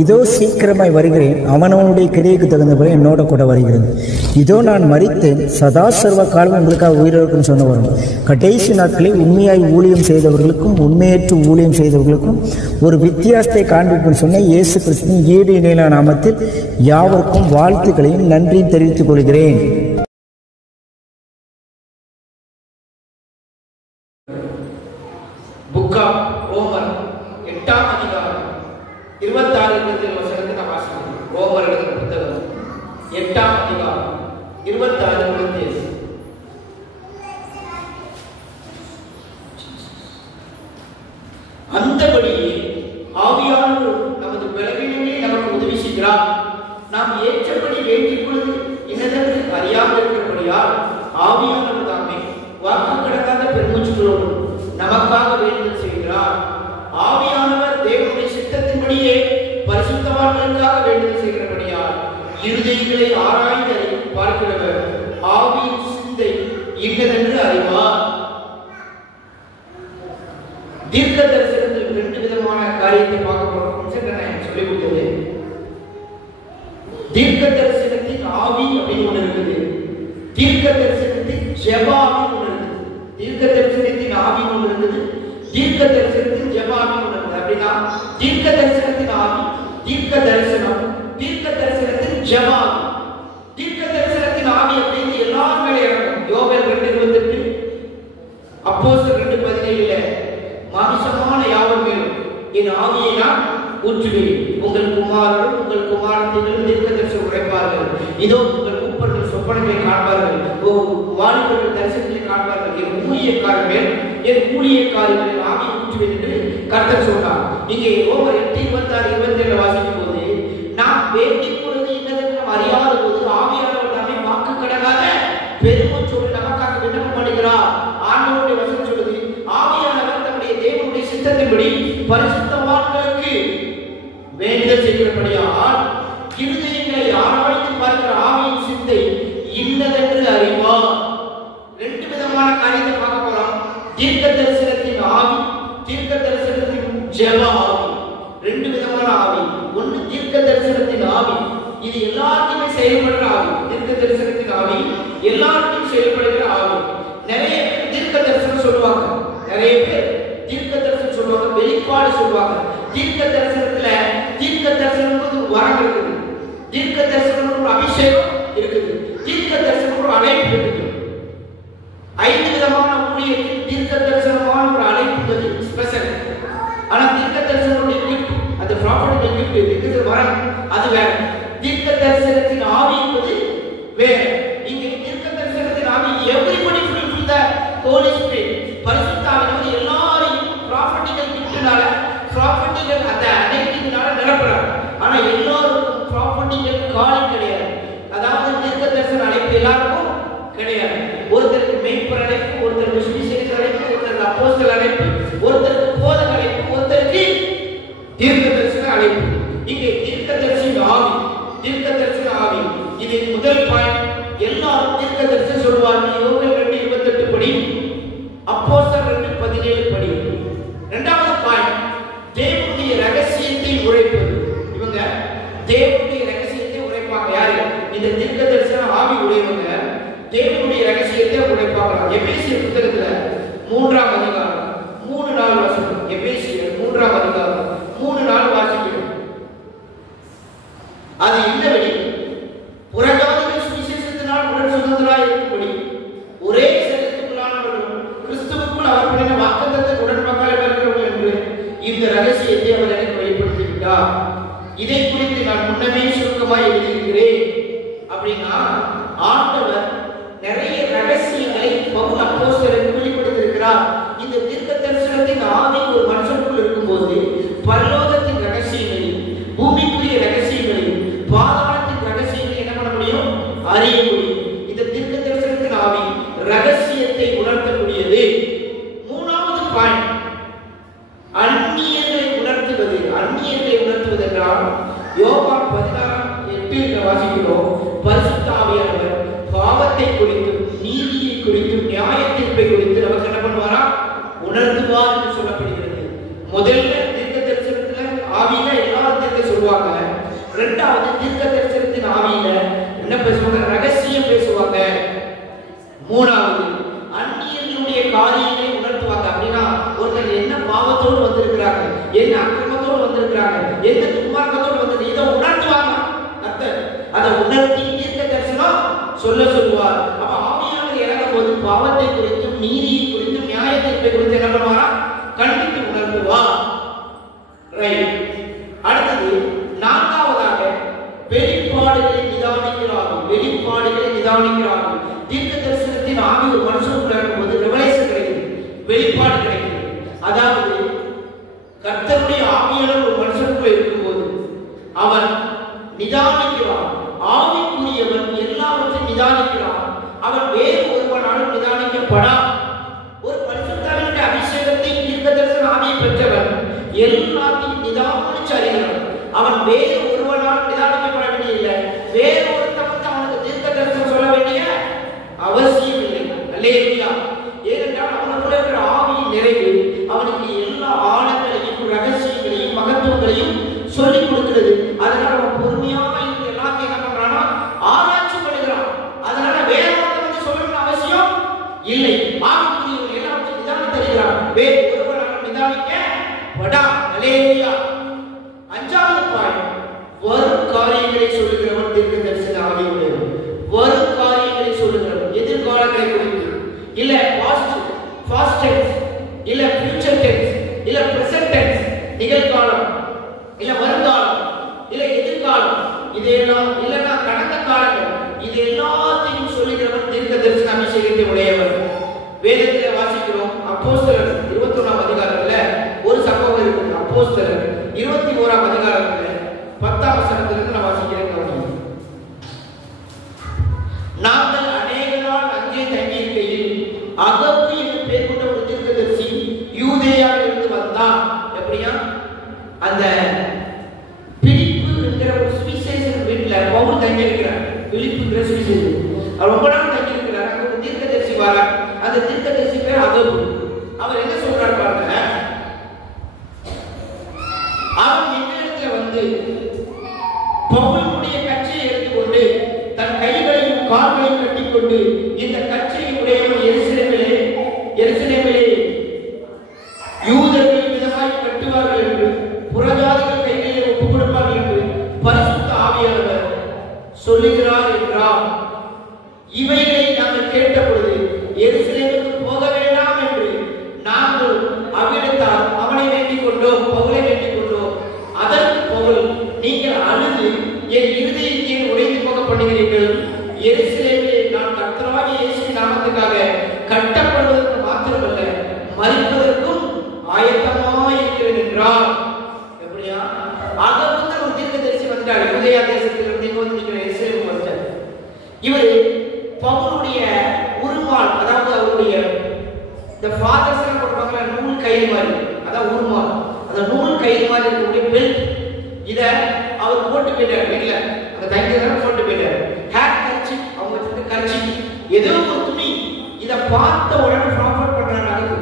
இதோ சீக்கிரமாய் வருகிறேன், அவனவனுடைய கிரியைக்கு தகுந்தபடி என்னோட கூட வருகிறது. இதோ நான் மரித்தேன், சதா சர்வ காலம் உங்களுக்காக உயிரிழக்கும் சொன்ன வரும். கடைசி நாட்களில் உண்மையாய் ஊழியம் செய்தவர்களுக்கும் உண்மையற்று ஊழியம் செய்தவர்களுக்கும் ஒரு வித்தியாசத்தை காண்பிக்கும் சொன்ன இயேசு கிறிஸ்துவின் ஈடு இணையிலான நாமத்தில் யாவருக்கும் வாழ்த்துக்களையும் நன்றியும் தெரிவித்துக் கொள்கிறேன். புக் ஆஃப் ரோமர் 8ஆம் அதிகாரம் 26 வசனத்தை நாம் வாசிக்கிறோம். ரோமர் எழுதின புத்தகம் 8ஆம் அதிகாரம் 26 அந்தபடியே ஆவியானவர் நமது பலவீனங்களை நமக்கு உதவி செய்கிறார். நாம் ஏற்றபடி வேண்டிக் கொள்வது இன்னதென்று அறியாமல் இருக்கிறபடியால் ஆவியானவர் தாமே வாக்கு கடக்காத பெருமூச்சுகளோடு நமக்காக வேண்டுதல் செய்கிறார். ஆவியானவர் தேவனுடைய சித்தத்தின்படியே பரிசுத்தவான்களுக்காக வேண்டுதல் செய்கிறபடியால் இருதயங்களை ஆராய்ந்து பார்க்கிறவர் ஆவியின் சிந்தை இன்னதென்று அறிவார். தீர்க்க தரிசனத்தில் 2 விதமான காரியத்தை பார்க்க போறோம். சொல்லிக் கொடுத்தது தீர்க்க தரிசனத்தின் ஆவி அப்படின்னு ஒன்று இருக்குது, தீர்க்க தரிசனத்தின் ஜெப ஆவி ஒன்று இருக்குது. தீர்க்க தரிசனத்தின் ஆவி ஒன்று இருக்குது, தீர்க்க தரிசனத்தின் ஜெப ஆவி ஒன்று இருக்குது. அப்படின்னா தீர்க்க தரிசனத்தின் ஆவி, தீர்க்க தரிசனம், தீர்க்க தரிசனத்தின் ஜெப ஆவி. தீர்க்க தரிசனத்தின் ஆவி அப்படின்னு எல்லாரும் மேலே இறங்கும். யோவேல் 2:28, அப்போஸ்தலர் 2:17 மாமிசமான யாவர் மேலும் என் ஆவியை நான் ஊற்றுவேன், உங்கள் குமாரரும் உங்கள் குமாரத்திகளும் தீர்க்க தரிசனம் உரைப்பார்கள், இதோ உங்கள் மூப்பர்கள் சொப்பனங்களை காண்பார்கள், வாலிபர்கள் தரிசனங்களை காண்பார்கள், என் ஊழியக்காரர் மேல் என் ஊழியக்காரர்களின் ஆவியை ஊற்றுவேன் என்று கர்த்தர் சொன்னார். இங்கே ரோமர் 8:26-27 வாசிக்கும் போது நாம் வேண்டிக் கொள்வது என்னதென்று நாம் அறியாத போது ஆவியானவர் நம்மை வாக்கு கடனாக பெருமூச்சோடு நமக்காக விண்ணப்பம் பண்ணுகிறார். ஆண்டவருடைய வசனம் சொல்லுது, ஆவியானவர் நம்முடைய தேவனுடைய சித்தத்தின்படி பரிசுத்தவான்களுக்கு வேண்டுதல் செய்கிறபடியால் இருதயங்களை ஆராய்ந்து பார்க்கிற ஆவியின் சிந்தை இன்னதென்று அறிவார். 2 விதமான காரியத்தை பார்க்க போறோம். தீர்க்க தரிசனத்தின் ஆவி, தீர்க்க தரிசனத்தின் ஜெப ஆவி. 2 விதமான ஆவி. ஒன்று தீர்க்க தரிசனத்தின் ஆவி, இது எல்லாருக்குமே செயல்படுற ஆவி. தீர்க்க தரிசனத்தின் ஆவி எல்லாருக்கும் செயல்படுகிற ஆவி. நிறைய பேர் தீர்க்க தரிசனம் சொல்லுவாங்க, நிறைய பேர் தீர்க்க தரிசனம் சொல்லுவாங்க, வெளிப்பாடு சொல்லுவாங்க. தீர்க்க தரிசனத்துல தீர்க்க தரிசனம் வரம் இருக்குது, தீர்க்க தரிசனம் ஒரு அபிஷேகம் இருக்குது, தீர்க்க தரிசனம் ஒரு அழைப்பு இருக்குது. 5 விதமான ஊழியத்தில் தீர்க்க தரிசனமான ஒரு அழைப்பு ஸ்பெஷல். ஆனா தீர்க்க தரிசனத்துடைய கிஃப்ட், அந்த ப்ராப்பர்ட்டி கிஃப்ட் இருக்குது, வரம் அது வேற. தீர்க்க தரிசனத்தின் ஆவி என்பது வேற. இங்கே தீர்க்க தரிசனத்தின் ஆவி everybody fulfil the holy spirit, பரிசுத்த ஆவியானவர் எல்லாரையும் ப்ராப்பர்ட்டிகள் கிஃப்ட்னால, ப்ராப்பர்ட்டிகள் அந்த அனைத்தினால நிரப்புறார். ஆனா எல்லாருக்கும் ப்ராப்பர்ட்டிகள் காலி கிடையாது. அதாவது தீர்க்க தரிசன அழைப்பு எல்லாருக்கும் கிடையாது. ஒருத்தருக்கு மேய்ப்பர் அழைப்பு, ஒருத்தருக்கு சுவிசேஷ அழைப்பு, ஒருத்தருக்கு அப்போஸ்தலர் அழைப்பு, ஒருத்தருக்கு போதக அழைப்பு, ஒருத்தருக்கு தீர்க்க தரிசன அழைப்பு. இங்கே தீர்க்க தரிசன ஆவி, தீர்க்க தரிசன ஆவி, இது முதல் பாயிண்ட். எல்லாரும் தீர்க்க தரிசனம் சொல்வார்கள். யோவேல் 2:28 படி, அப்போஸ்தலர் 2:17 படி. இரண்டாவது பாயிண்ட், தேவனுடைய ரகசியத்தை உரைப்பது. இவங்க தேவனுடைய ரகசியத்தை உரைப்பாங்க. யாரு? இந்த தீர்க்க தரிசன ஆவி உடையவங்க தேவனுடைய ரகசியத்தை உரைப்பாங்க. எபேசியர் புத்தகத்துல 3ஆம் அதிகாரம் 3-4 வசனம். எபேசியர் 3ஆம் அதிகாரம் 3-4 வாசிக்கிறோம். அது இன்னபடி புறஜாதிகள் சுவிசேஷத்தினால் உடன் சுதந்திரராய் இருக்கும்படி ஒரே சரீரத்துக்குள்ளானவர்களும் கிறிஸ்துவுக்குள் அவர் பண்ணின வாக்குத்தத்தத்தின் உடன்படிக்கையில் இருக்கிறவர்கள் என்று இந்த ரகசியத்தை அவர் எனக்கு வெளிப்படுத்தி விட்டார். இதை குறித்து நான் முன்னமே சுருக்கமாய் எழுதியிருக்கிறேன். அப்படின்னா ஆண்டவர் நிறைய ரகசியங்களை பவுல் அப்போஸ்தலருக்கு வெளிப்படுத்தியிருக்கிறார். இந்த தீர்க்க தரிசனத்தின் ஆவி ஒரு மனுஷனுக்குள் இருக்கும்போது பரலோகத்தின் ரகசியங்களையும் பூமிக்குரிய ரகசியங்களையும் பாதாளத்தின் ரகசியங்களை என்ன பண்ண முடியும்? அறிய முடியும். இந்த தீர்க்க தரிசனத்தின் ஆவி ரகசியத்தை உணர்த்தக்கூடியது. 3வது பாயிண்ட், அந்நியங்களை உணர்த்துவது. அந்நியங்களை உணர்த்துவது என்றால் யோவான் 16:8 வாசிக்கிறோம். பரிசுத்த ஆவியானவர் பாவத்தை குறித்தும் நீதியை குறித்தும் நியாய தீர்ப்பை குறித்து நமக்கு என்ன பண்ணுவாரா? உணர்த்துவார் என்று சொல்லப்படுகிறது. முதல்ல தீர்க்க தரிசனத்துல ஆவி சொல்லுவாங்க. இரண்டாவது தீர்க்க தரிசனத்தின் ஆவியில என்ன பேசுவாங்க? ரகசியம் பேசுவாங்க. மூணாவது அந்நியர்களுடைய காரியங்களை உணர்த்துவாங்க. அப்படின்னா ஒருத்தர் என்ன பாவத்தோடு வந்திருக்கிறாங்க, என்ன அக்கிரமத்தோடு வந்திருக்கிறாங்க, என்ன துன்மார்க்கத்தோடு வந்து இதை உணர்த்துவாங்க. அதை உணர்த்தி தீர்க்க தரிசனம் சொல்லுவார். அப்ப ஆவியானவர் இறங்கும் போது பாவத்தை குறித்தும் நீதியை குறித்தும் நியாய தீர்ப்பை குறித்து என்ன பண்ணுவாரா? கண்டித்து உணர்த்துவார். அடுத்தது நான்காவதாக வெளிப்பாடுகளை நிதானிக்கிறார்கள். வெளிப்பாடுகளை நிதானிக்கிறார்கள். தீர்க்க தரிசனத்தின் ஆவி ஒரு மனுஷனுக்குள்ள இருக்கும்போது ரெவலேஷன் கிடைக்குது, வெளிப்பாடு கிடைக்குது. அதாவது கர்த்தருடைய ஆவியானவர் ஒரு மனுஷனுக்குள்ள இருக்கும்போது அவன் நிதானிக்கிறான். ஆவிக்குரியவன் எல்லாவற்றையும் நிதானிக்கிறான். அவன் வேறு ஒருவனாலும் நிதானிக்கப்படா. ஒரு பரிசுத்தாவினுடைய அபிஷேகத்தை தீர்க்க தரிசன ஆவியை பெற்றவன் எல்லாத்தையும் நிதானிச்சு அறிகிறான். அவன் வேறு ஒருவனால் நிதானிக்கப்பட வேண்டியதில்லை. வேறு ஒருத்தவன் அவனுக்கு தீர்க்க தரிசனம் சொல்ல வேண்டிய அவசியம் இல்லை. அல்லேலூயா. ஏனென்றால் அவனுக்குள்ள இருக்கிற ஆவியின் நிறைவு அவனுக்கு எல்லா ஆழங்களையும் ரகசியங்களையும் மகத்துவங்களையும் சொல்லிக் கொடுக்கிறது. அதனால அவன் பொறுமையாக இருந்து எல்லாத்தையும் என்ன பண்றானா? ஆராய்ச்சி பண்ணுகிறான். அதனால வேற ஒருத்தவன் சொல்லணும்னு அவசியம் இல்லை. ஆவிக்குரியவன் எல்லாவற்றையும் நிதானித்து அறிகிறான். வேறு ஒருவனாலும் நிதானிக்கப்படா. அல்லேலூயா. அஞ்சாவது பாயிண்ட், வரும் காரியங்களை சொல்லுகிறவன் தீர்க்க தரிசன ஆவி உடையவன். வரும் காரியங்களை சொல்லுகிறவன் எதிர்காலங்களை குறித்து, இல்ல பாஸ்ட் டென்ஸ், இல்ல ஃபியூச்சர் டென்ஸ், இல்ல பிரசன்ட் டென்ஸ், நிகழ்காலம், இல்ல வருங்காலம், இல்ல எதிர்காலம், இதெல்லாம் இல்லனா கடந்த காலங்கள், இது எல்லாத்தையும் சொல்லுகிறவன் தீர்க்க தரிசன அபிஷேகத்தை உடையவன். வேதத்திலே வாசிக்கிறோம். அப்போஸ்தலர் 21ஆம் அதிகாரத்துல ஒரு சம்பவம் இருக்கு. அப்போஸ்தலர் 21ஆம் அதிகாரத்துல 10ஆம் வசனத்திலிருந்து நான் வாசிக்கிறேன். நாங்கள் அநேக நாள் அங்கே தங்கியிருக்கையில் அகப்பு என்று பெயர் கொண்ட ஒரு தீர்க்கதரிசி யூதேயாவிலிருந்து வந்தான். எப்படியா? அந்த பிலிப்பு என்கிற ஒரு சுவிசேஷன் வீட்டில் பவுல் தங்கி இருக்கிறார். பிலிப்புங்கிற சுவிசேஷன் அவர் ரொம்ப நாள் தங்கி இருக்கிறார். அங்க ஒரு தீர்க்கதரிசி வரார். அந்த தீர்க்கதரிசி பேர் அகப்பு. அவர் என்ன சொல்றாரு பாருங்க. அவன் எங்களிடத்துல வந்து பவுலுடைய கச்சையை எடுத்துக்கொண்டு தன் கைகளையும் கால்களையும் கட்டிக்கொண்டு இந்த கச்சையை உடையவன் எருசலேமிலே யூதர்கள் விதமாய் கட்டுவார்கள் என்று புறஜாதிகள் கைகளிலே ஒப்புக் கொடுப்பார்கள் என்று பரிசுத்த ஆவியானவர் சொல்லுகிறார் என்றார். இவைகளை நாங்கள் கேட்டபொழுது எருசலேமுக்கு போக வேண்டாம் என்று நாங்கள் அவ்விடத்தால் அவனை வேண்டிக் கொண்டோம், பவுலை வேண்டிக் கொண்டோம். அதற்கு பவுல், நீங்கள் அழுது என் இருதயத்தை உடைந்து போக பண்ணுகிறீர்கள். எருசலேமிலே நான் கர்த்தராகிய இயேசுவின் நாமத்துக்காக கட்டப்படுவதற்கு மாத்திரமல்ல, மரிப்பதற்கும் ஆயத்தமாய் இருக்கிறேன் என்றார். எப்படியா? அகப்புங்கிற ஒரு தீர்க்கதரிசி வந்தார். யூதேயா தேசத்திலிருந்து இங்க வந்து நிற்கிற எருசலேமுக்கு வந்தார். இவர் பவுலுடைய உருமால், அதாவது அவருடைய இந்த ஃபாதர்ஸ் போடுவாங்க நூல் கயிறு மாதிரி, அதான் உருமால், அந்த நூல் கயிறு மாதிரி இருக்கக்கூடிய பெல்ட், இத அவர் போட்டு போயிட்டார். வீட்டுல அந்த தங்கிதான் போட்டு போயிட்டார். ஹேர் கர்ச்சி, அவங்க வச்சிருக்க கர்ச்சி, ஏதோ ஒரு துணி. இதை பார்த்த உடனே ப்ராஃபட் பண்றாங்க.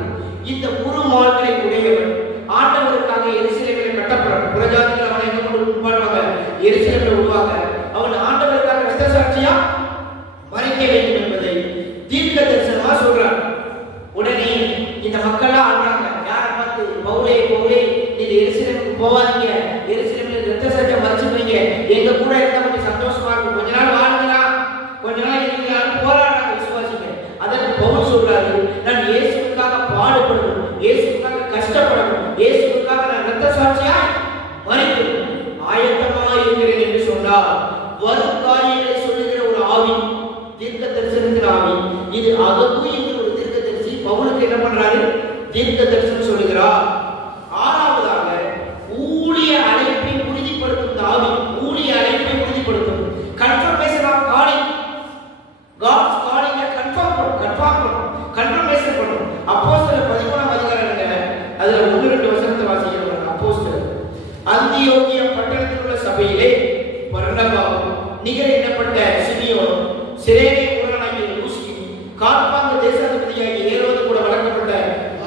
இந்த உருமால்களை உடையவன் ஆண்டவருக்காக எருசலேமிலே கட்டப்படுறான். புறஜாதிகள் அவனை எங்க கொண்டு உட்பாடுவாங்க? எருசலேமில் விடுவாங்க. அவன் ஆண்டவருக்காக ரத்த சாட்சியா மறைக்க வேண்டும் என்பதை தீர்க்க தரிசனமா சொல்றான். உடனே இந்த மக்கள்லாம் ஆடுறாங்க. யாரை பார்த்து? பவுலே பவுலே, நீங்க எருசலேமுக்கு போவாதீங்க, எருசலேமில் ரத்த சாட்சியா மறைச்சுப்பீங்க, எங்க கூட இருந்தா கொஞ்சம் சந்தோஷமா இருக்கும், கொஞ்ச நாள் வாழுங்களா, கொஞ்ச நாள் இருக்கீங்களான்னு போராடுறாங்க விசுவாசிங்க. அதற்கு பவுல் சொல்றாரு, நான் இயேசுவுக்காக பாடுபடணும், இயேசுவுக்காக கஷ்டப்படணும், இயேசுவுக்காக நான் ரத்த சாட்சியா மறைக்கணும், ஆயத்தமா இருக்கிறேன் என்று சொன்னார். வரும் காரியங்களை சொல்லுகிற ஒரு ஆவி, தீர்க்க தரிசனத்தின் ஆவி. இது அகப்பு என்கிற ஒரு தீர்க்க தரிசி பவுலுக்கு என்ன பண்றாரு? தீர்க்க தரிசனம் சொல்லுகிறார். ஆறாவதாக ஊழிய அழைப்பை உறுதிப்படுத்தும் ஆவி. ஊழிய அழைப்பை உறுதிப்படுத்தும். Confirmation of calling. காட்ஸ் காலிங்கை கன்ஃபர்மேஷன் பண்ணும். அப்போஸ்தலர் 13ஆம் அதிகாரத்துல அதுல 1-2 வசனத்தை வாசிக்கிறோம். அப்போஸ்தலர் அந்தியோகியா பட்டணத்தில் உள்ள சபையிலே பர்னபாவும் நிகர் எண்ணப்பட்ட சிமியோனும் சிரேனே ஊரானாகிய லூசியும் கால்பாங்க தேசாதிபதியாகிய ஏரோது கூட வளர்க்கப்பட்ட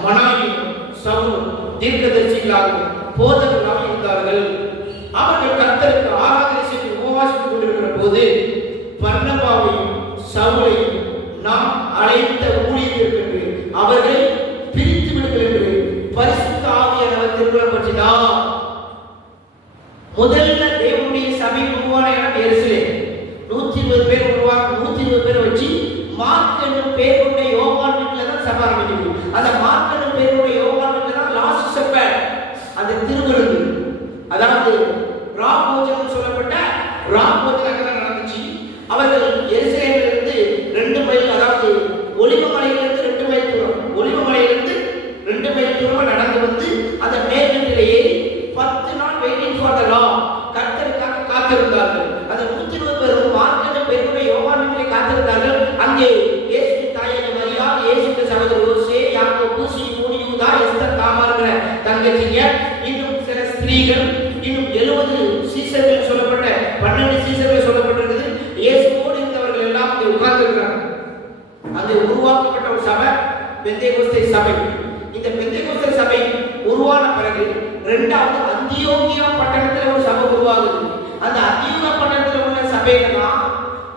மனாயும் சவுலும் தீர்க்கதரிசிகளாகவும் போதகர்களாக இருந்தார்கள். அவர்கள் கர்த்தருக்கு ஆராதனை செய்து உபவாசித்துக் கொண்டிருக்கிற போது பர்னபாவையும் சவுலையும் நாம் அழைத்த ஊழியத்திற்கு அவர்களை பிரித்து விடுங்கள் என்று பரிசுத்த ஆவியானவர் திருவுளம் பற்றினார். முதல்ல தேவனுடைய சபை உருவான இடம் எருசலேம். 120 பேர் உருவாக்க 120 பேர் வச்சு மார்க் என்னும் பேர் கொண்ட யோவான் வீட்டில் தான் சபை ஆரம்பிக்குது. அந்த மார்க் என்னும் பேர் கொண்ட யோவான் வீட்டில் தான் லாஸ்ட் சப்பர், அந்த திருவிருந்து, அதாவது ராபோஜனம் சொல்லப்பட்ட ராபோஜனம் நடந்துச்சு. அவர்கள் எருசலேமிலிருந்து 2 மைல், அதாவது ஒலிவமலையிலிருந்து 2 மைல் தூரம், ஒலிவமலையிலிருந்து 2 மைல் தூரம் நடந்து வந்து அந்த மேல்வீட்டிலே ஏறி 10 நாள் வெயிட்டிங் ஃபார் தி லார்ட், கர்த்தருக்காக காத்திருந்தார்கள். அந்த 120 பேரும் மார்க் பேருடைய யோவான் வீட்டிலே காத்திருந்தார்கள். அங்கே இயேசு தாயாகிய மரியாள், இயேசுவின் சகோதரர் யோசே, யாக்கோபு, சீமோன், யூதா, எஸ்தர், தாமார்ங்கிற தங்கச்சிங்க, இன்னும் சில ஸ்திரீகள், இன்னும் 70 சீசர்கள் சொல்லப்பட்ட 12 சீசர்கள் சொல்லப்பட்டிருக்குது. இயேசுவோடு இருந்தவர்கள் எல்லாம் அங்கே உட்கார்ந்திருக்கிறாங்க. அது உருவாக்கப்பட்ட ஒரு சபை பெந்தேகோஸ்தே சபை. இந்த பெந்தேகோஸ்தே சபை உருவான பிறகு இரண்டாவது அந்தியோகியா பட்டணத்தில் ஒரு சபை உருவாகுது. அந்த அந்தியோகியா பட்டணத்தில் உள்ள சபைகள்லாம்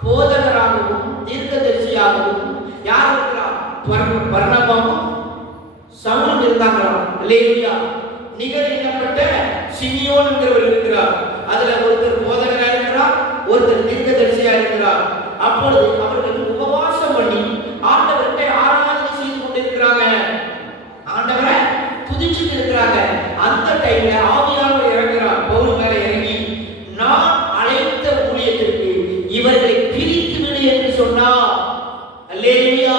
போதகராகவும் தீர்க்கதரிசியாகவும் யார் இருக்கிறார்? பர்னபாவும் சவுலும் இருந்தாங்களாம். அல்லேலூயா. நிகர் இனப்பட்ட சிமியோன் என்கிறவர் இருக்கிறார். அதுல ஒருத்தர் போதகரா இருக்கிறார், ஒருத்தர் தீர்க்கதரிசியா இருக்கிறார். அப்பொழுது அவர்கள் உபவாசம் பண்ணி ஆண்டவர்கிட்ட ஆராதனை செய்து கொண்டிருக்கிறாங்க, ஆண்டவரை துதிச்சுட்டு இருக்கிறாங்க. அந்த டைம்ல ஆவியானவர் இறங்குறார், பவுல் மேல இறங்கி, நான் அழைத்த ஊழியத்திற்கு இவர்களை பிரித்து விடு என்று சொன்னார். அல்லேலூயா.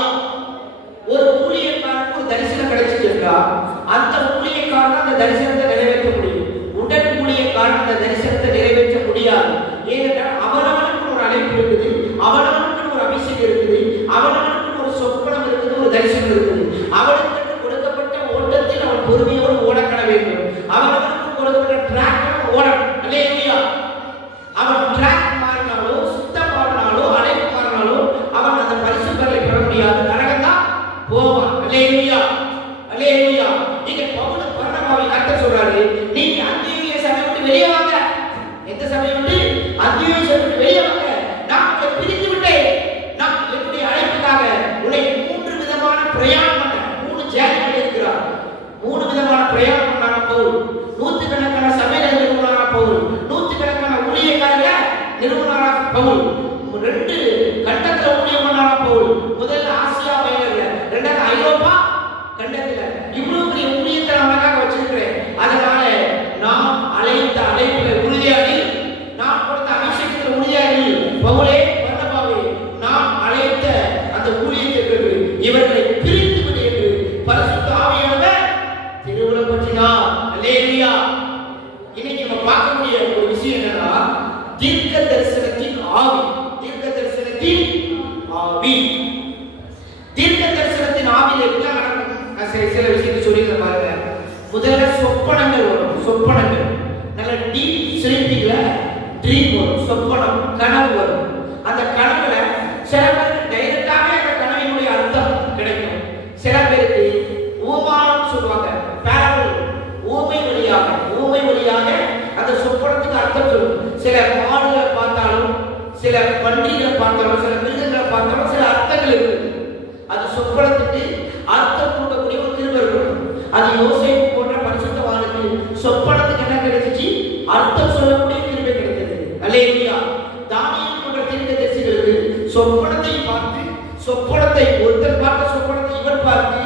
ஒரு ஊழியக்காரனுக்கு ஒரு தரிசனம் கிடைச்சிருக்கா, அந்த ஊழியக்காரன் அந்த தரிசனத்தை நிறைவேற்ற முடியும். உடல் ஊழியக்காரன் அந்த தரிசனத்தை நிறைவேற்ற முடியாது. ஏனென்றால் அவனவனுக்கு ஒரு அழைப்பு இருக்குது, அவனவனுக்கு ஒரு அபிஷேகம் இருக்குது, அவனவனுக்கு ஒரு சொப்பனம் இருக்குது, ஒரு தரிசனம் இருக்குது. அவனுக்கு கொடுக்கப்பட்ட ஓட்டத்தில் அவன் பொறுமையோடு ஓடக்கட வேண்டும். அவனவனுக்கு கொடுக்கப்பட்ட ட்ராக் ஓடணும். அல்லேலூயா. அவன் ட்ராக் மாறினாலோ, சுத்தம் மாறினாலோ, அழைப்பு மாறினாலோ அவன் அந்த பரிசு பெறலை பெற முடியாது, நரகம் தான் போவான். அல்லேலூயா. அல்லேலூயா. நீங்க பவுல் பர்னபாவை கர்த்தர் சொல்றாரு, நீங்க அந்தியோகியா சபையை விட்டு வெளியே வாங்க. எந்த சபையை விட்டு? அந்தியோகியா சபையை விட்டு வெளியே வாங்க. நான் உங்களை பிரித்து விட்டேன். நான் என்னுடைய அழைப்புக்காக உன்னை 3 விதமான பிரயாணம் பண்ணேன். 3 ஜேர்னி பண்ணியிருக்கிறார். 3 விதமான பிரயாணம் பண்ணான பவுல். 100கணக்கான சபையில நிறுவனான பவுல், 100கணக்கான ஊழியக்காரங்க நிறுவனான பவுல், 2 கண்டத்துல ஊழியம் பண்ணான பவுல். முதல்ல ஆசியா மைனர்ல, இரண்டாவது ஐரோப்பா கண்டத்துல. இவ்வளவு பெரிய ஊழியத்தை அவனுக்காக வச்சிருக்கிறேன். அதனால நான் அழைத்த அழைப்புல உறுதியாகி, நான் கொடுத்த அபிஷேகத்தில் உறுதியாகி, பவுலே பர்னபாவே, நான் அழைத்த அந்த ஊழியத்திற்கு இவர்களை பிரித்து விடு என்று பரிசுத்த ஆவியானவர் திருவுளம் பற்றினார். அல்லேலூயா. இன்னைக்கு நம்ம பார்க்கக்கூடிய ஒரு விஷயம் என்னன்னா, தீர்க்க தரிசனத்தின் ஆவி. தீர்க்க தரிசனத்தின் ஆவி. தீர்க்க தரிசனத்தின் ஆவியில என்ன நடக்கும்? சில விஷயத்தை சொல்லிக்கிறேன் பாருங்க. முதல்ல சொப்பனங்கள் வரும். சொப்பனங்கள் நல்ல டீப் ஸ்லீப்பிங்ல ட்ரீம் வரும். சொப்பனம், கனவு வரும். அந்த கனவுல சில பேருக்கு டைரக்டாவே அந்த கனவினுடைய அர்த்தம் கிடைக்கும். சில பேருக்கு ஊமானம் சொல்லுவாங்க, பேரபிள், ஊமை வழியாக அந்த சொப்பனத்துக்கு அர்த்தம் சொல்லும். சில மாடுகளை பார்த்தாலும், சில பன்றிகளை பார்த்தாலும், சில மிருகங்களை பார்த்தாலும் சில அர்த்தங்கள் இருக்குது. அது சொப்பனத்துக்கு அர்த்தம் கொடுக்கக்கூடிய ஒரு கிருபை இருக்கும். அது யோசேப்பு போன்ற பரிசுத்தவானுக்கு சொப்பனத்துக்கு என்ன கிடைச்சிச்சு? அர்த்தம் சொல்லக்கூடிய கிருபை கிடைத்தது. அல்லேலூயா. தானியேல் போன்ற தீர்க்கதரிசிகளுக்கு சொப்பனத்தை பார்த்து, சொப்பனத்தை ஒருத்தர் பார்த்த சொப்பனத்தை இவர் பார்த்து,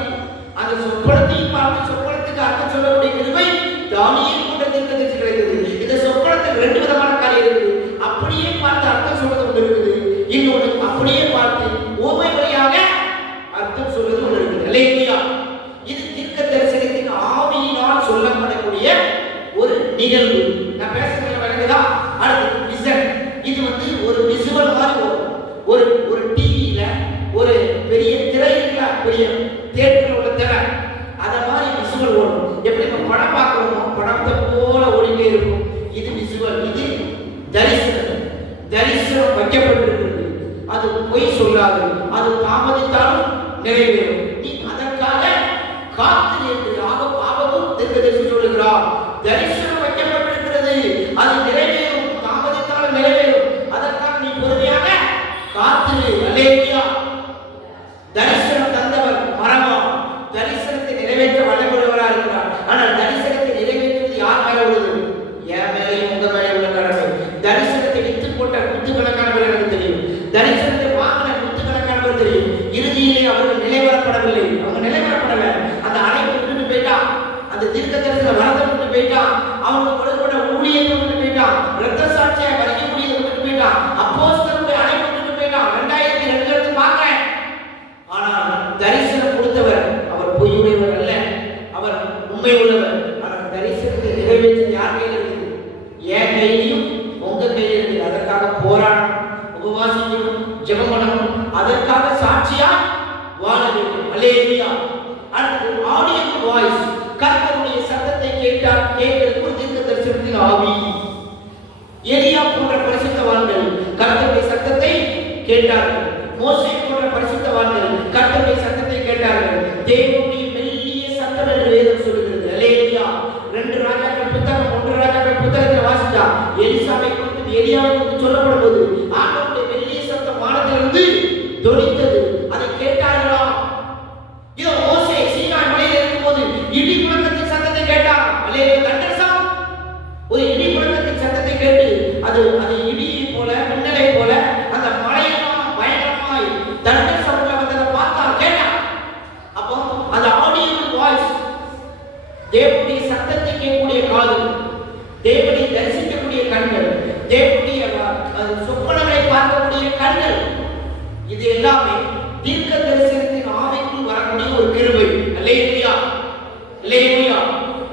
அந்த சொப்பனத்தை பார்த்து சொப்பனத்துக்கு அர்த்தம் சொல்லக்கூடிய கிருபை தானியேல் போன்ற தீர்க்கதரிசி கிடைத்தது. இந்த சொப்பனத்தில் 2 விதமான காரியம் இருக்குது. அப்படியே பார்த்து அர்த்தம் சொல்றது ஒன்று இருக்குது, இன்னொன்று அப்படியே பார்த்து ஊமை வழியாக அர்த்தம் சொல்றது ஒன்று இருக்குது. அல்லேலூயா. இது தீர்க்க தரிசனத்தின் ஆவியினால் சொல்லப்படக்கூடிய ஒரு நிகழ்வு. நான் பேசுறதுல விளங்குதா? அடுத்து விசன். இது ஒரு விசுவல் மாதிரி வரும். ஒரு டிவியில ஒரு பெரிய திரை இருக்குல்ல, பெரிய தியேட்டர்ல உள்ள திரை, அத மாதிரி விசுவல் வரும். எப்படி நம்ம படம் பார்க்கிறோமோ படத்தை போல ஓடிட்டே இருக்கும். இது விசுவல், இது தரிசனம். தரிசனம் வைக்கப்பட்டிருக்கிறது. அது பொய் சொல்லாது, அது தாமதித்தாலும் நிறைவேறும். நீ அதற்காக காத்து என்று ஆபமும் தீர்க்கதரிசி சொல்லுகிறார். தரிசனம் வைக்கப்பட்டிருக்கிறது, அது நிறைவேறும். அல்லேலூயா. தரிசனம் தந்தவர் மரமா, தரிசனத்தை நிறைவேற்ற வல்லவராக இருக்கிறார். ஆனால் தரிசனத்தை நிறைவேற்றுவது யார் மேல உள்ளது? என் மேலையும் உங்க மேலே உள்ள கடமை. தரிசனத்தை வித்து போட்ட நூற்றுக்கணக்கானவர் எனக்கு தெரியும். தரிசனத்தை வாங்கின நூற்றுக்கணக்கானவர் தெரியும். இறுதியிலே அவர்கள் நிலைவரப்படவில்லை. அவங்க நிலைவரப்படல. அந்த அழைப்பு விட்டு போயிட்டான். அந்த தீர்க்க தரிசன வரத்தை விட்டு போயிட்டான். அவங்க கொடுக்கப்பட்ட ஊழியத்தை விட்டு போயிட்டான். இரத்த சாட்சியை வரைக்கக்கூடியதை விட்டு போயிட்டான். அப்போஸ்தலருடைய அழைப்பு விட்டு போயிட்டான். 2002 இருந்து பார்க்கிறேன். ஆனால் தரிசனம் கொடுத்தவர் அவர் பொய்யுடையவர் அல்ல, அவர் உண்மை உள்ளவர். ஆனால் தரிசனத்தை நிறைவேற்ற யார் கையில் இருக்குது? என் கையிலையும் உங்க கையில் இருக்குது. அதற்காக போராடணும், உபவாசிக்கணும், ஜெபம் பண்ணணும், அதற்காக சாட்சியா வாழ வேண்டும். அல்லேலூயா. அடுத்து ஆடியபிள் வாய்ஸ், கர்த்தருடைய சத்தத்தை கேட்டால் கேட்கிறது ஒரு தீர்க்க தரிசனத்தின் ஆவி. எலியா போன்ற பரிசுத்தவான்கள் கர்த்தருடைய சத்தத்தை கேட்டார்கள். மோசே போன்ற பரிசுத்தவான்கள் கர்த்தருடைய சத்தத்தை கேட்டார்கள். தேவனுடைய மெல்லிய சத்தம் என்று வேதம் சொல்கிறது. அல்லேலூயா. 2 ராஜாக்கள் புத்தகம் 1 ராஜாக்கள் புத்தகத்தை வாசித்தா எலிசாவை குறித்து எலியாவை குறித்து சொல்லப்படும் போது ஆண்டவருடைய மெல்லிய சத்தம் வானத்திலிருந்து தொனித்தது. அதை கேட்டார்களா? இதோ மோசே சீனாய் மலையில் இருக்கும்போது இடி முழக்கத்தின் சத்தத்தை கேட்டார். அல்லேலூயா. தண்டர்சம், ஒரு இடி முழக்கத்தின் சத்தத்தை கேட்டு அது இடியை போல மின்னலை போல அந்த மலையெல்லாம் பயங்கரமாய் தண்டர் சவுண்ட்ல வந்ததை பார்த்தா கேட்டார். அப்போ அந்த ஆடியபிள் வாய்ஸ், தேவனுடைய சத்தத்தை கேட்கக்கூடிய காது, தேவனை தரிசிக்கக்கூடிய கண்கள், தேவனுடைய சொப்பனங்களை பார்க்கக்கூடிய கண்கள், இது எல்லாமே தீர்க்க தரிசனத்தின் ஆவிக்குள் வரக்கூடிய ஒரு கிருபை. அல்லேலூயா. அல்லேலூயா.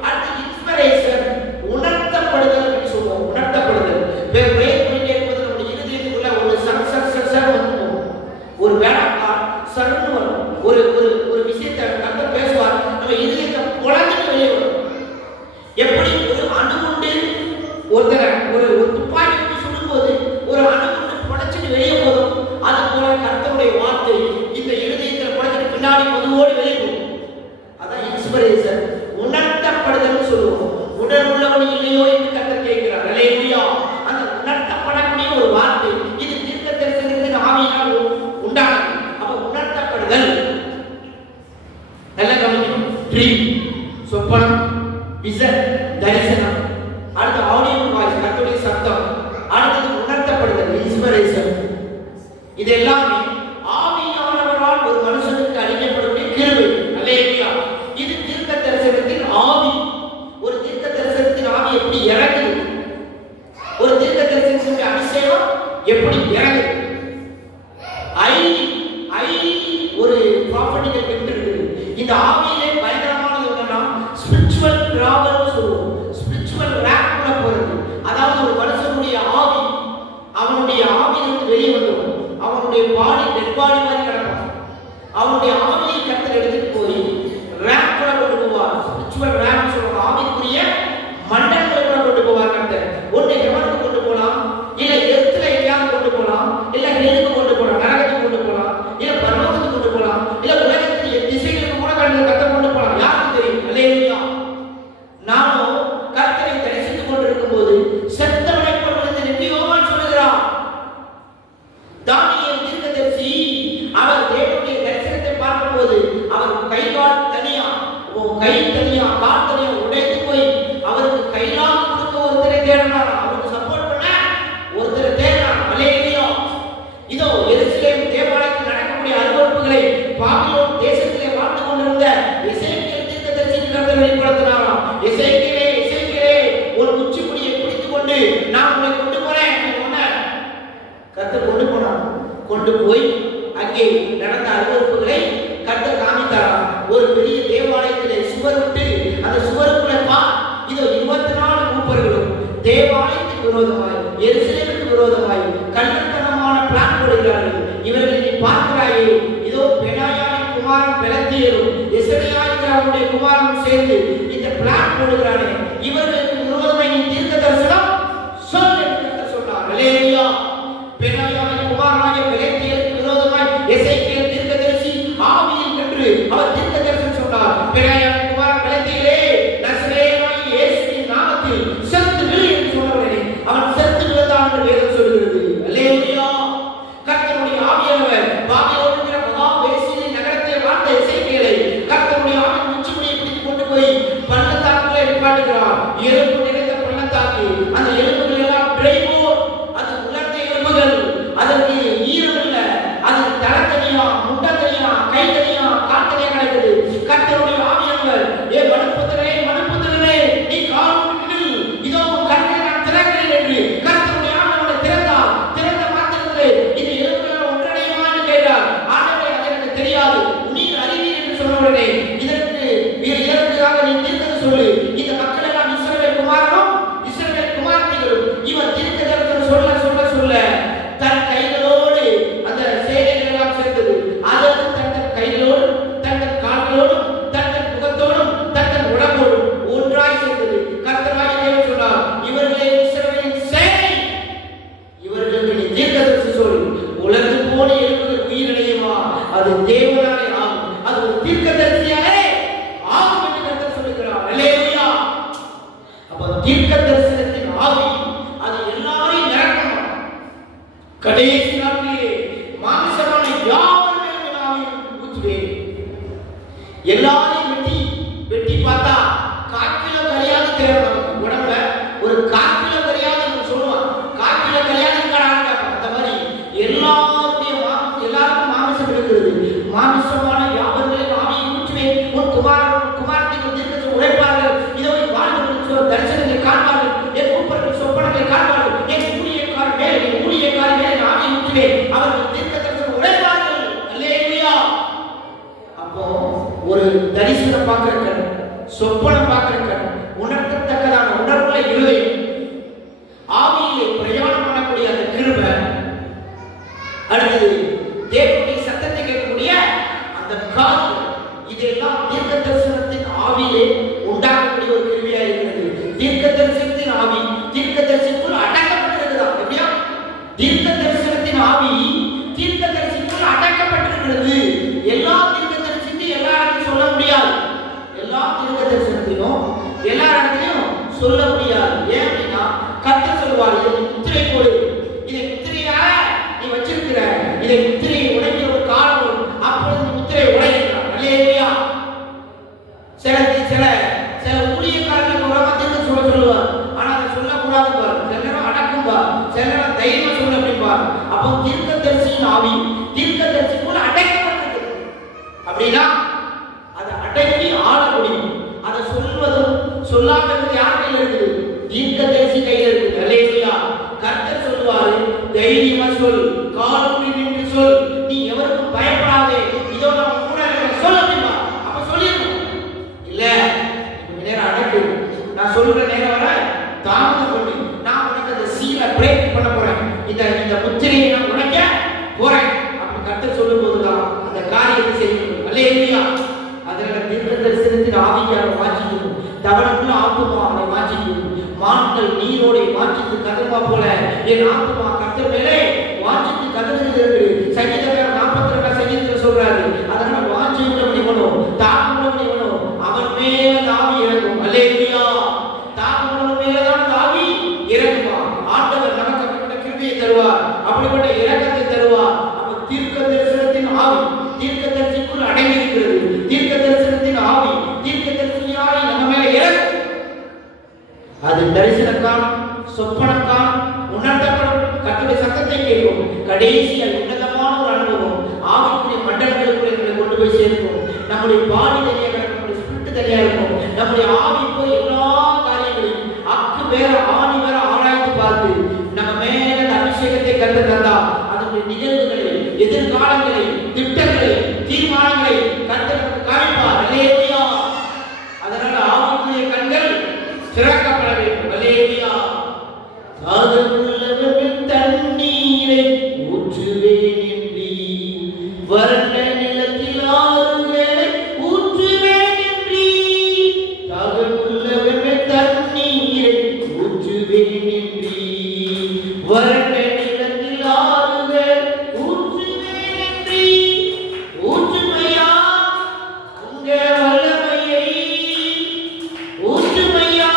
அடுத்து இன்ஸ்பிரேஷன், உணர்த்தப்படுதல் என்று சொல்லுவோம். உணர்த்தப்படுதல் பிரேயர் பண்ணிட்டே இருக்கும்போது நம்முடைய இருதயத்துக்குள்ள ஒரு சர் வந்து ஒரு வேளா சர்னு வரும். ஒரு ஒரு ஒரு விஷயத்தை கர்த்தர் பேசுவார், நம்ம இருதயத்தை பொளந்துட்டு வெளியே வரும். எப்படி ஒரு அணுகுண்டு ஒருத்தரை ஒரு துப்பாக்கி வச்சு சுடும்போது ஒரு அணுகுண்டு புடைச்சிட்டு வெளியே போதும், அது போல கர்த்தருடைய வார்த்தை இந்த இருதயத்தில் புடைச்சிட்டு பின்னாடி பொதுவோடு வெளியே போகும். அதான் இன்ஸ்பிரேஷன், உணர்த்தப்படுதல் சொல்லுவோம். உடல் உள்ளவன் இல்லையோ என்று கர்த்தர் கேட்கிறார். அல்லேலூயா. அந்த உணர்த்தப்படக்கூடிய ஒரு வார்த்தை இது தீர்க்க தரிசனத்தின் ஆவியினால் உண்டானது. அப்ப உணர்த்தப்படுதல் நல்ல கவனிக்கணும். ட்ரீம், சொப்பனம், விசன், தரிசனம். அடுத்து ஆடியபிள் வாய்ஸ், கர்த்தருடைய சத்தம். அடுத்தது உணர்த்தப்படுதல், இன்ஸ்பிரேஷன். இது எல்லாமே ஆவியானவரால் ஒரு மனுஷனுக்கு அளிக்கப்படக்கூடிய கிருபை. அல்லேலூயா. இது தீர்க்க தரிசனத்தின் ஆவி. ஒரு தீர்க்க தரிசனத்தின் ஆவி எப்படி இறங்குது, ஒரு தீர்க்க தரிசனத்தின் அபிஷேகம் எப்படி இறங்குது. ஒரு ப்ராப்பர்ட்டிகள் பெற்றிருக்கு. இந்த ஆவியிலே பயங்கரமானது என்னன்னா ஸ்பிரிச்சுவல் டிராவல் சொல்லுவோம். ஸ்பிரிச்சுவல் ரேப்ல போறது. அதாவது ஒரு மனுஷனுடைய ஆவி அவனுடைய ஆவியிலிருந்து வெளியே வந்துடும். அவனுடைய பாடி டெட் பாடி மாதிரி கிடக்கும். அவனுடைய ஆவியை கர்த்தர் எடுத்துட்டு போய் ரேப்ல கொண்டு போவார். ஸ்பிரிச்சுவல் ரேப் சொல்லுவாங்க. ஆவிக்குரிய மண்டலங்களை கொண்டு போவார் கர்த்தர். ஒன்றை எவனுக்கு கொண்டு போலாம், இல்ல எர்த்துல எங்கேயாவது கொண்டு போலாம், இல்ல நெருப்பு கொண்டு போலாம், நரகத்துக்கு கொண்டு போலாம், இல்ல பரலோகத்துக்கு கொண்டு போலாம், இல்ல உலகத்தின் திசைகளுக்கு கூட கர்த்தர் கொண்டு போலாம். யாருக்கு தெரியும்? அல்லேலூயா. நானும் கர்த்தரை தரிசித்துக் கொண்டிருக்கும் போது செத்தவனை கொண்டு யோவான் சொல்லுகிறார். தானியேல் தீர்க்கதரிசி அவர் தேவனுடைய தரிசனத்தை பார்க்கும் போது அவர் கை கால் தனியா கால் தனியா உடைந்து போய் அவருக்கு கையிலாம் கொடுக்க ஒருத்தரை தேடினார். அவருக்கு சப்போர்ட் பண்ண ஒருத்தரை தேடினார். அல்லேலூயா. இதோ எருசலேம் தேவாலயத்தில் நடக்கக்கூடிய அருவருப்புகளை பாபிலோன் தேசத்திலே வாழ்ந்து கொண்டிருந்த எசேக்கியேல் தீர்க்கதரிசிக்கு கர்த்தர் வெளிப்படுத்தினாராம். எசேக்கியேலே ஒரு உச்சிமுடியை பிடித்துக் கொண்டு நான் உன்னை கொண்டு போறேன் கர்த்தர் கொண்டு போனார். கொண்டு போய் அங்கே நடந்த அருவருப்புகளை கர்த்தர் காமித்தாராம். ஒரு பெரிய தேவாலயத்திலே சுவர் விட்டு அந்த சுவருக்குள்ளே இதோ 24 மூப்பர்களும் தேவாலயத்துக்கு விரோதமாய் எருசலேமுக்கு விரோதமாய் கள்ளத்தனமான பிளான் போடுகிறார்கள். இவர்களை நீ பார்க்கிறாயே, இதோ பெனாயாவின் குமாரன் பெலத்தியரும் எசனியாவின் அவருடைய குமாரனும் சேர்ந்து இந்த பிளான் போடுகிறானே, இவர்களுக்கு விரோதமாய் நீ தீர்க்க தரிசனம் சொல் என்று கர்த்தர் சொன்னார். அல்லேலூயா. பெனாயாவின் குமாரனாகிய பெலத்தியருக்கு விரோதமாய் எசேக்கியேல் தீர்க்கதரிசி ஆவியில் நின்று அவர் தீர்க்க தரிசனம் சொன்னார். பெனாயாவின் குமாரன் பெலத்தியரே, நசரேயனாகிய இயேசுவின் நாமத்தில் செத்து விழு என்று சொன்னவனே, அவன் செத்து விழுந்தான் என்று வேதம் சொல்கிறது. தீர்க்க தரிசனத்தின் ஆவி அது எல்லாரையும் நிரப்பணும். கடைசி நாட்களிலே மாமிசமான யாவர் மேலும் என் ஆவியை ஊற்றுவேன். எல்லாரையும் வெட்டி பார்த்தா காக்கில கரையாத தேவை. உடம்புல ஒரு காக்கில கரையாத சொல்லுவான், காக்கில கரையாத இருக்காங்க. அந்த மாதிரி எல்லாருக்கும் மாமிசம் இருக்கிறது. மாமிசமான யாவர் மேலும் ஆவியை ஊற்றுவேன். உன் குமாரத்தை தீர்க்க உழைப்பார்கள். இதோ வாழ்வு தரிசனங்களை காண்பார்கள். என் கூப்பர்கள் சொப்பனங்களை காண்பார்கள். என் ஊழியக்காரர் மேலே ஆவியை ஊற்றுவேன். அவர்கள் தீர்க்க தரிசனம் உழைப்பார்கள். அல்லேலூயா. அப்போ ஒரு தரிசனம் பார்க்கிற கண், சொப்பனம் பார்க்கிற கண், உணர்த்தத்தக்கதான உணர்வுள்ள இருதயம், ஆவியிலே பிரயாணம் பண்ணக்கூடிய அந்த கிருபை, அடுத்தது தேவனுடைய சத்தத்தை கேட்கக்கூடிய அந்த காது, இதெல்லாம் தீர்க்க தரிசனத்தின் ஆவியிலே உண்டாகக்கூடிய ஒரு கிருபையா இருக்கிறது. தீர்க்க தரிசனத்தின் ஆவி தீர்க்க தரிசனத்துக்குள் அடக்கப்பட்டிருக்கிறதா? எப்படியா? தீர்க்க தரிசனத்தின் ஆவி தீர்க்க தரிசனத்துக்குள் அடக்கப்பட்டிருக்கிறது. எல்லா தீர்க்க தரிசனத்தையும் எல்லா இடத்தையும் சொல்ல முடியாது. எல்லா தீர்க்க தரிசனத்தையும் எல்லா இடத்தையும் சொல்ல முடியாது. ஏன் அப்படின்னா கர்த்தர் சொல்லுவார், இதை முத்திரை போடு, இதை முத்திரையாக நீ வச்சிருக்கிற, இதை முத்திரையை உடைக்கிற ஒரு காலம் வரும், அப்பொழுது முத்திரையை உடைக்கிறார். அல்லேலூயா. சில ஊழியக்காரர்கள் ஒரு வார்த்தை சொல்லுவார், ஆனா அதை சொல்லக்கூடாது பார். சில நேரம் அடக்கும் பார், சில நேரம் தைரியம் சொல்ல அப்படின்பார். அப்போ தீர்க்க தரிசியின் ஆவி தீர்க்க தரிசிக்குள்ள அடைக்கப்பட்டிருக்கு. அப்படின்னா அதை அடக்கி ஆள முடியும். அதை சொல்வதும் சொல்லாதது யார் கையில் இருக்குது? தீர்க்க தரிசி கையில் இருக்குது. அல்லேலூயா. கர்த்தர் சொல்லுவாரு, தைரியமா சொல், காலூன்றி நின்று சொல், நீ எவருக்கும் பயப்படாதே, இதோ நம்ம கூட சொல்ல முடியுமா? அப்ப சொல்லிடணும். இல்ல நேரம் அடக்கு, நான் சொல்ற நேரம் வர தாமதம் பண்ணி நான் உனக்கு அந்த சீலை பிரேக் பண்ண போறேன், இந்த முத்திரையை நான் உடைக்க போறேன் அப்படி கர்த்தர் சொல்லும் போதுதான் அந்த காரியத்தை செய்யணும். அல்லேலூயா. அதனால தீர்க்க தரிசனத்தின் ஆவியாக மாற்றிக்கணும். தவறுக்குள்ள ஆத்துமா அவனை மாற்றிக்கணும். மான்கள் நீரோடை மாற்றித்து கதமா போல என் ஆத்துமா கர்த்தர் மேலே வாஞ்சித்து கதறுகிறது. சங்கீதக்காரர் 42 சங்கீதத்தில் சொல்றாரு. அதனால வாஞ்சி உள்ளபடி வேணும், தாகம் உள்ளபடி வேணும், அவன் மேல ஆவி இறங்கும். அல்லேலூயா. தாகம் உள்ளவன் மேலதான் ஆவி இறங்குமா. ஆண்டவர் நமக்கு அப்படிப்பட்ட கிருபையை தருவார், அப்படிப்பட்ட இரக்கத்தை தருவார். அப்ப தீர்க்க தரிசனத்தின் ஆவி தீர்க்க தரிசிக்குள் அடங்கி இருக்கிறது. தீர்க்க தரிசனத்தின் ஆவி தீர்க்க தரிசியாய் நம்ம மேல இறங்கும். அது தரிசனக்கான், சொப்பனக்கான், உணர்த்தப்படும், கர்த்தருடைய சத்தத்தை கேட்கும். கடைசியா உன்னதமான ஒரு அனுபவம் ஆவிக்குரிய மண்டலங்களுக்குள்ள எங்களை கொண்டு போய் சேர்க்கும். நம்முடைய பாடி தனியாக இருக்கும், நம்முடைய ஸ்பிரிட் தனியாக இருக்கும். நம்முடைய ஆவி போய் எல்லா காரியங்களையும் அக்கு வேற ஆணி வேற ஆராய்ந்து பார்த்து நம்ம மேல அபிஷேகத்தை கண்டு தந்தா அதனுடைய நிகழ்வுகளை, எதிர்காலங்களை, திட்டங்களை, தீர்மானங்களை கர்த்தர் நமக்கு காமிப்பார். அல்லேலூயா. அதனால ஆவிக்குரிய கண்கள் திறக்கப்பட வேண்டும். அல்லேலூயா. தாகமுள்ளவர்கள் தண்ணீரை ஊற்றுவேன் என்றீ, வறண்ட நிலத்தில் ஆறுகளை ஊற்றுவேன் என்றீ. தாகமுள்ளவர்கள் தண்ணீரை ஊற்றுவேன் என்றீ, வறண்ட நிலத்தில் ஆறுகள் ஊற்றுவேன் என்றீ. ஊற்றுமையா உங்க வல்லமையை, ஊற்றுமையா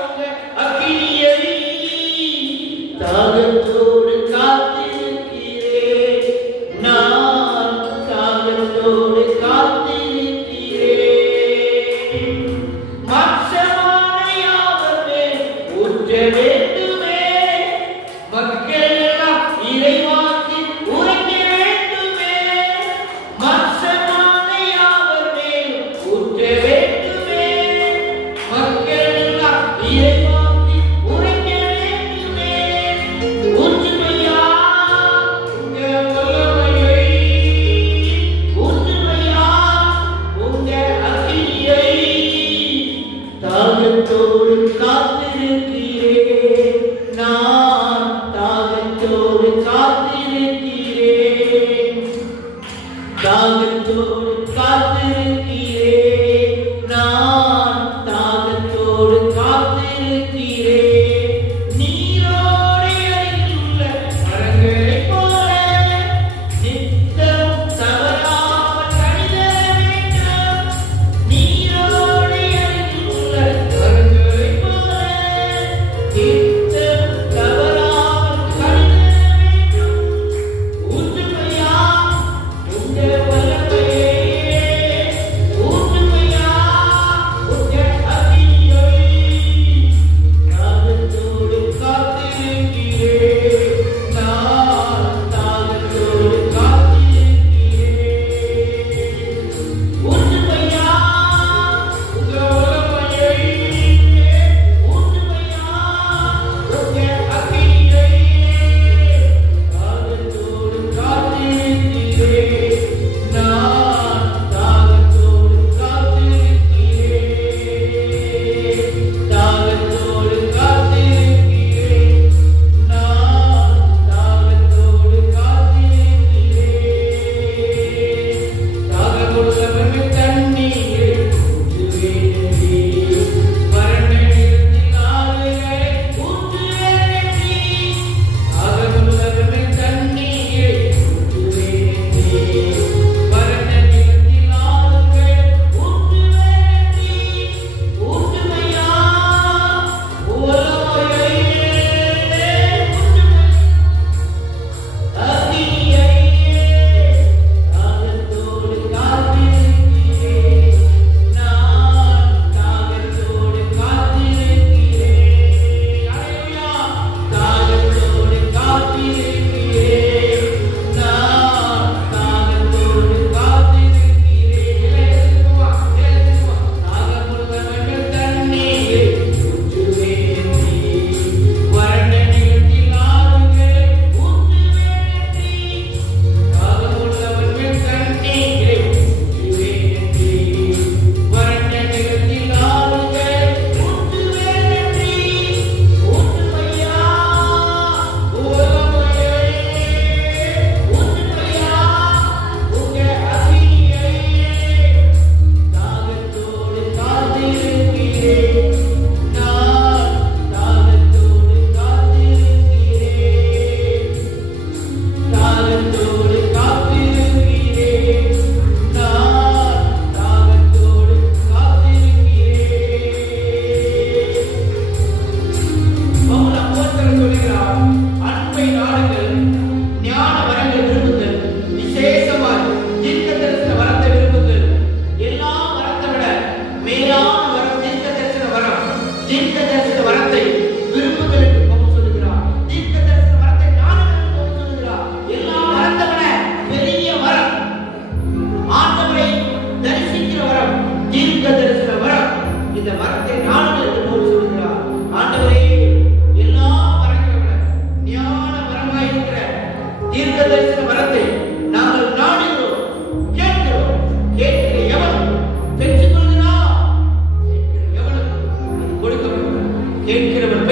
உங்க அக்கினியை, தாகத்தோடு காத்திருக்கிறேன், நான் தாகத்தோடு காத்திருக்கிறேன். மச்சமான யாவமே ஊற்ற வேண்டுமே, கேட்கிறவர்